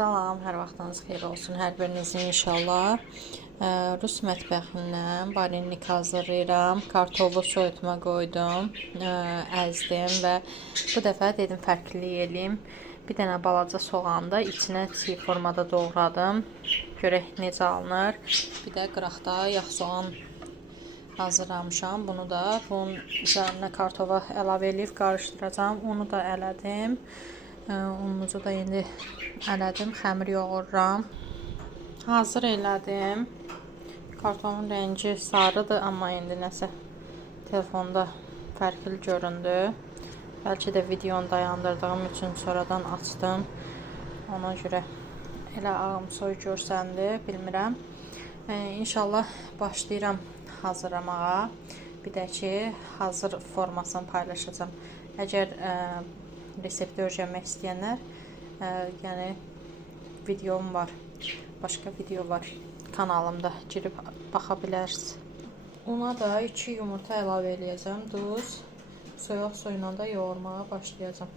Salam, hər vaxtınız xeyir olsun. Hər birinizin inşallah. Rus mətbəxindən varennik hazırlayıram. Kartofu soyutma qoydum, əzdim və bu dəfə dedim fərqli eləyim. Bir dənə balaca soğanda içinə çiğ formada doğradım. Görək necə alınır. Bir də qıraqda yağ soğan hazırlamışam. Bunu da bunun üzərinə kartofa əlavə edib qarışdıracağam. Onu da elədim. Unucu da indi elədim. Xəmir yoğururam. Hazır elədim. Kartonun rəngi sarıdır, amma indi nəsə telefonda fərqli göründü. Bəlkə də videonu dayandırdığım üçün sonradan açdım. Ona görə elə ağımsoy görsəndi, bilmirəm. İnşallah başlayıram hazırlamağa. Bir də ki, hazır formasını paylaşacağım. Əgər resepti öyrənmək istəyənlər, yəni videom var, başqa video var kanalımda, girib baxa bilərsiniz. Una da 2 yumurta əlavə eləyəcəm, duz, soyuq suyla da yoğurmağa başlayacağım.